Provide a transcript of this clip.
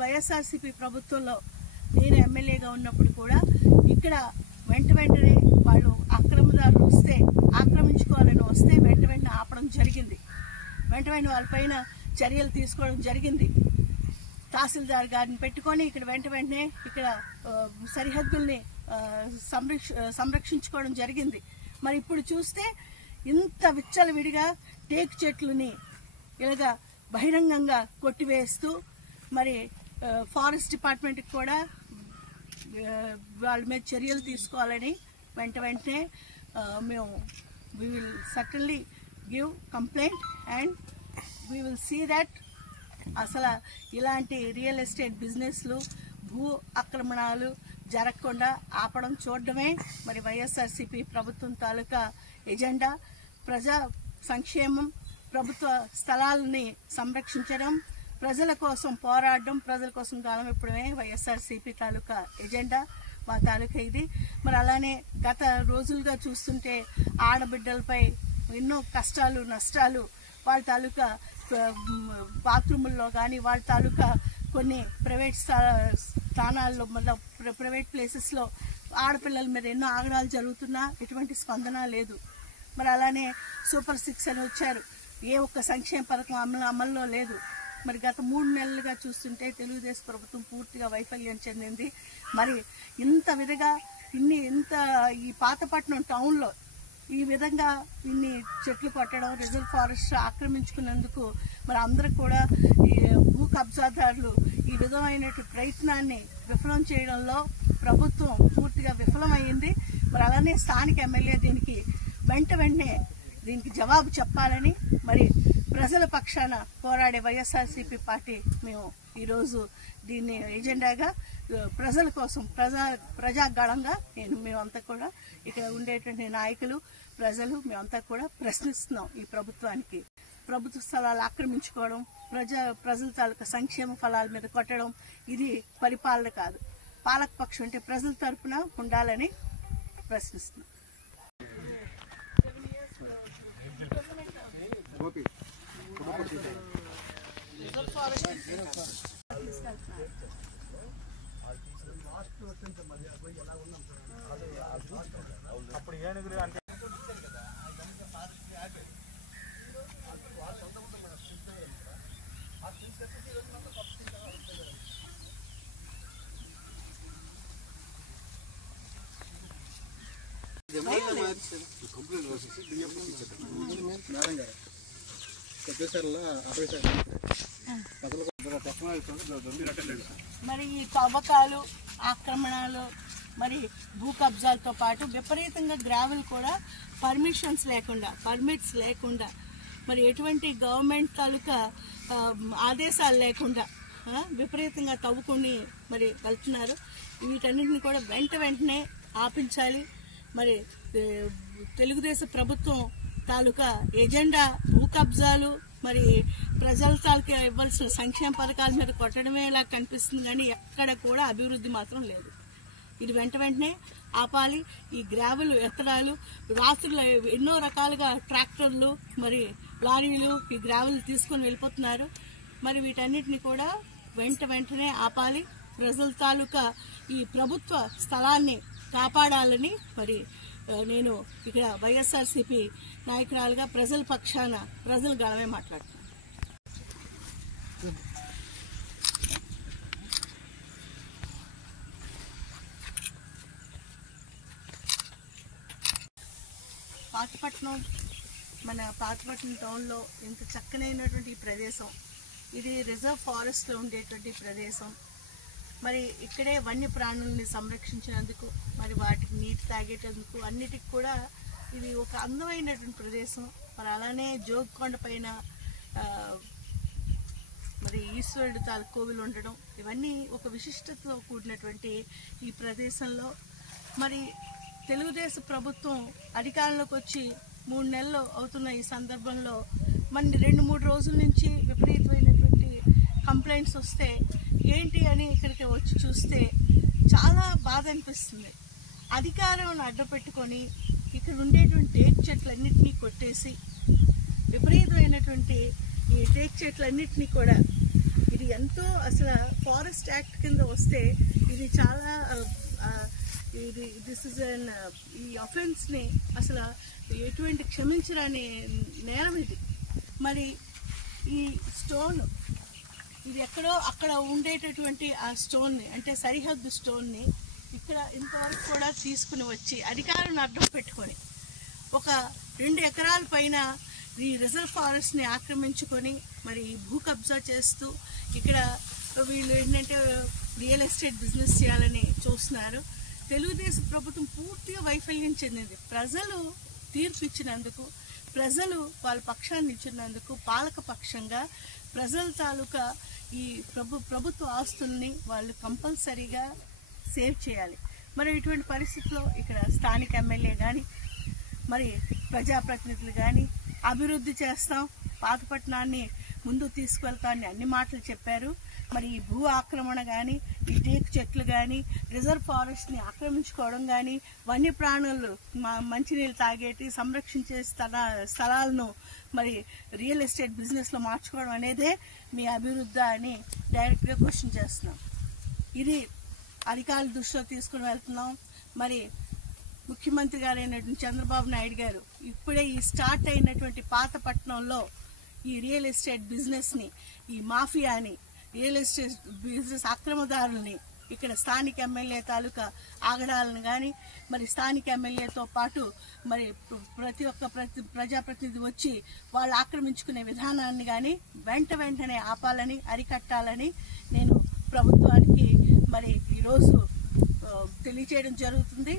వైఎస్ఆర్సీపీ ప్రభుత్వంలో నేను ఎమ్మెల్యేగా ఉన్నప్పుడు కూడా ఇక్కడ వెంటనే వాళ్ళు అక్రమదారులు వస్తే ఆక్రమించుకోవాలని వస్తే వెంటనే ఆపడం జరిగింది. వెంటనే వాళ్ళపైన చర్యలు తీసుకోవడం జరిగింది. తహసీల్దార్ గారిని పెట్టుకొని ఇక్కడ వెంటనే ఇక్కడ సరిహద్దుల్ని సంరక్షించుకోవడం జరిగింది. మరి ఇప్పుడు చూస్తే ఇంత విచ్చలవిడిగా టేకు చెట్లని ఇలాగా బహిరంగంగా కొట్టివేస్తూ మరి ఫారెస్ట్ డిపార్ట్మెంట్కి కూడా వాళ్ళ మీద చర్యలు తీసుకోవాలని వెంటనే మేము we will certainly give complaint and we will see that అసలు ఇలాంటి రియల్ ఎస్టేట్ బిజినెస్లు భూ ఆక్రమణలు జరగకుండా ఆపడం చూడడమే మరి వైఎస్ఆర్సీపీ ప్రభుత్వం తాలూకా ఎజెండా. ప్రజా సంక్షేమం, ప్రభుత్వ స్థలాలని సంరక్షించడం, ప్రజల కోసం పోరాడడం, ప్రజల కోసం గాలం ఇప్పడమే వైఎస్ఆర్సీపీ తాలూకా ఎజెండా, మా తాలూకా ఇది. మరి అలానే గత రోజులుగా చూస్తుంటే ఆడబిడ్డలపై ఎన్నో కష్టాలు నష్టాలు, వాళ్ళ తాలూకా బాత్రూముల్లో కానీ వాళ్ళ తాలూకా కొన్ని ప్రైవేట్ స్థానాల్లో ప్రైవేట్ ప్లేసెస్లో ఆడపిల్లల మీద ఎన్నో ఆగడాలు జరుగుతున్నా ఎటువంటి స్పందన లేదు. మరి అలానే సూపర్ 6 అని వచ్చారు, ఏ ఒక్క సంక్షేమ పథకం అమల్లో లేదు. మరి గత 3 నెలలుగా చూస్తుంటే తెలుగుదేశం ప్రభుత్వం పూర్తిగా వైఫల్యం చెందింది. మరి ఈ పాతపట్నం టౌన్లో ఈ విధంగా ఇన్ని చెట్లు కొట్టడం, రిజర్వ్ ఫారెస్ట్ ఆక్రమించుకున్నందుకు మరి అందరూ కూడా ఈ భూ కబ్జాదారులు ఈ విధమైన ప్రయత్నాన్ని విఫలం చేయడంలో ప్రభుత్వం పూర్తిగా విఫలమైంది. మరి అలానే స్థానిక ఎమ్మెల్యే దీనికి వెంటనే దీనికి జవాబు చెప్పాలని మరి ప్రజల పక్షాన పోరాడే వైఎస్ఆర్సీపీ పార్టీ మేము ఈరోజు దీన్ని ఎజెండాగా ప్రజల కోసం ప్రజాగళంగా మేమంతా కూడా ఇక్కడ ఉండేటువంటి నాయకులు, ప్రజలు మేమంతా కూడా ప్రశ్నిస్తున్నాం. ఈ ప్రభుత్వానికి ప్రభుత్వ స్థలాలు ఆక్రమించుకోవడం, ప్రజల తాలూకా సంక్షేమ ఫలాల మీద కొట్టడం ఇది పరిపాలన కాదు. పాలకపక్షం అంటే ప్రజల తరఫున ఉండాలని ప్రశ్నిస్తున్నాం. మరి ఈ తవ్వకాలు, ఆక్రమణలు, మరి భూ కబ్జాలతో పాటు విపరీతంగా గ్రావెల్ కూడా పర్మిట్స్ లేకుండా మరి ఎటువంటి గవర్నమెంట్ తాలూకా ఆదేశాలు లేకుండా విపరీతంగా తవ్వుకొని మరి వెళ్తున్నారు. వీటన్నింటిని కూడా వెంటనే ఆపించాలి. మరి తెలుగుదేశం ప్రభుత్వం తాలూకా ఎజెండా భూ కబ్జాలు, మరి ప్రజల తాలూకా ఇవ్వాల్సిన సంక్షేమ పథకాల మీద కొట్టడమేలా కనిపిస్తుంది, కానీ ఎక్కడ కూడా అభివృద్ధి మాత్రం లేదు. ఇది వెంటనే ఆపాలి. ఈ గ్రావెల్ ఎత్తడాలు, రాత్రులు ఎన్నో రకాలుగా ట్రాక్టర్లు, మరి లారీలు ఈ గ్రావెల్ తీసుకొని వెళ్ళిపోతున్నారు. మరి వీటన్నిటిని కూడా వెంటనే ఆపాలి. ప్రజల తాలూకా ఈ ప్రభుత్వ స్థలాన్ని కాపాడాలని మరి నేను ఇక్కడ వైఎస్ఆర్సీపీ నాయకురాలుగా ప్రజల పక్షాన ప్రజల గళమే మాట్లాడుతున్నాను. పాతపట్నం టౌన్లో ఇంత చక్కనైనటువంటి ప్రదేశం, ఇది రిజర్వ్ ఫారెస్ట్లో ఉండేటువంటి ప్రదేశం. మరి ఇక్కడే వన్య ప్రాణుల్ని సంరక్షించినందుకు, మరి వాటికి నీటి తాగేటందుకు అన్నిటికి కూడా ఇది ఒక అందమైనటువంటి ప్రదేశం. మరి అలానే జోగికొండ పైన మరి ఈశ్వరుడు కోవిలు ఉండడం, ఇవన్నీ ఒక విశిష్టతతో కూడినటువంటి ఈ ప్రదేశంలో మరి తెలుగుదేశం ప్రభుత్వం అధికారంలోకి వచ్చి 3 నెలలు అవుతున్న ఈ సందర్భంలో మన 2-3 రోజుల నుంచి విపరీతమైనటువంటి కంప్లైంట్స్ వస్తే ఏంటి అని ఇక్కడికి వచ్చి చూస్తే చాలా బాధ అనిపిస్తుంది. అధికారం అడ్డపెట్టుకొని ఇక్కడ ఉండేటువంటి టేక్ చెట్లన్నింటినీ కొట్టేసి విపరీతమైనటువంటి ఈ టేక్ చెట్లన్నింటినీ కూడా ఇది ఎంతో అసలు ఫారెస్ట్ యాక్ట్ కింద వస్తే ఇది చాలా దిస్ ఇస్ అన్ ఈ అఫెన్స్ని అసలు ఎటువంటి క్షమించరాని నేరం ఇది. మరి ఈ స్టోన్ ఇది ఎక్కడో అక్కడ ఉండేటటువంటి ఆ స్టోన్ని, అంటే సరిహద్దు స్టోన్ని ఇక్కడ ఇంతవరకు కూడా తీసుకుని వచ్చి అధికారాన్ని అడ్డం పెట్టుకొని ఒక 2 ఎకరాల పైన ఈ రిజర్వ్ ఫారెస్ట్ని ఆక్రమించుకొని మరి భూ కబ్జా చేస్తూ ఇక్కడ వీళ్ళు ఏంటంటే రియల్ ఎస్టేట్ బిజినెస్ చేయాలని చూస్తున్నారు. తెలుగుదేశం ప్రభుత్వం పూర్తిగా వైఫల్యం చెందింది. ప్రజలు తీర్పు ఇచ్చినందుకు, ప్రజలు వాళ్ళ పక్షాన్ని ఇచ్చినందుకు పాలక పక్షంగా ప్రజల తాలూకా ఈ ప్రభుత్వ ఆస్తుల్ని వాళ్ళు కంపల్సరీగా సేవ్ చేయాలి. మరి ఇటువంటి పరిస్థితుల్లో ఇక్కడ స్థానిక ఎమ్మెల్యే కానీ మరి ప్రజాప్రతినిధులు కానీ అభివృద్ధి చేస్తాం, పాతపట్నాన్ని ముందుకు తీసుకువెళ్తామని అన్ని మాటలు చెప్పారు. మరి ఈ భూ ఆక్రమణ కానీ, ఈ టేకు చెట్లు కానీ, రిజర్వ్ ఫారెస్ట్ని ఆక్రమించుకోవడం కానీ, వన్యప్రాణులు మంచినీళ్ళు తాగేటి సంరక్షించే స్థలాలను మరి రియల్ ఎస్టేట్ బిజినెస్లో మార్చుకోవడం అనేదే మీ అభివృద్ధి అని డైరెక్ట్గా క్వశ్చన్ చేస్తున్నాం. ఇది అధికారుల దృష్టిలో తీసుకుని వెళ్తున్నాం. మరి ముఖ్యమంత్రి గారైనటువంటి చంద్రబాబు నాయుడు గారు ఇప్పుడే ఈ స్టార్ట్ అయినటువంటి పాతపట్నంలో ఈ రియల్ ఎస్టేట్ బిజినెస్ని, ఈ మాఫియాని, రియల్ ఎస్టేట్ బిజినెస్ అక్రమదారుల్ని, ఇక్కడ స్థానిక ఎమ్మెల్యే తాలూకా ఆగడాలను కానీ మరి స్థానిక ఎమ్మెల్యేతో పాటు మరి ప్రతి ఒక్క ప్రజాప్రతినిధి వచ్చి వాళ్ళు ఆక్రమించుకునే విధానాన్ని కానీ వెంటనే ఆపాలని, అరికట్టాలని నేను ప్రభుత్వానికి మరి ఈరోజు తెలియచేయడం జరుగుతుంది.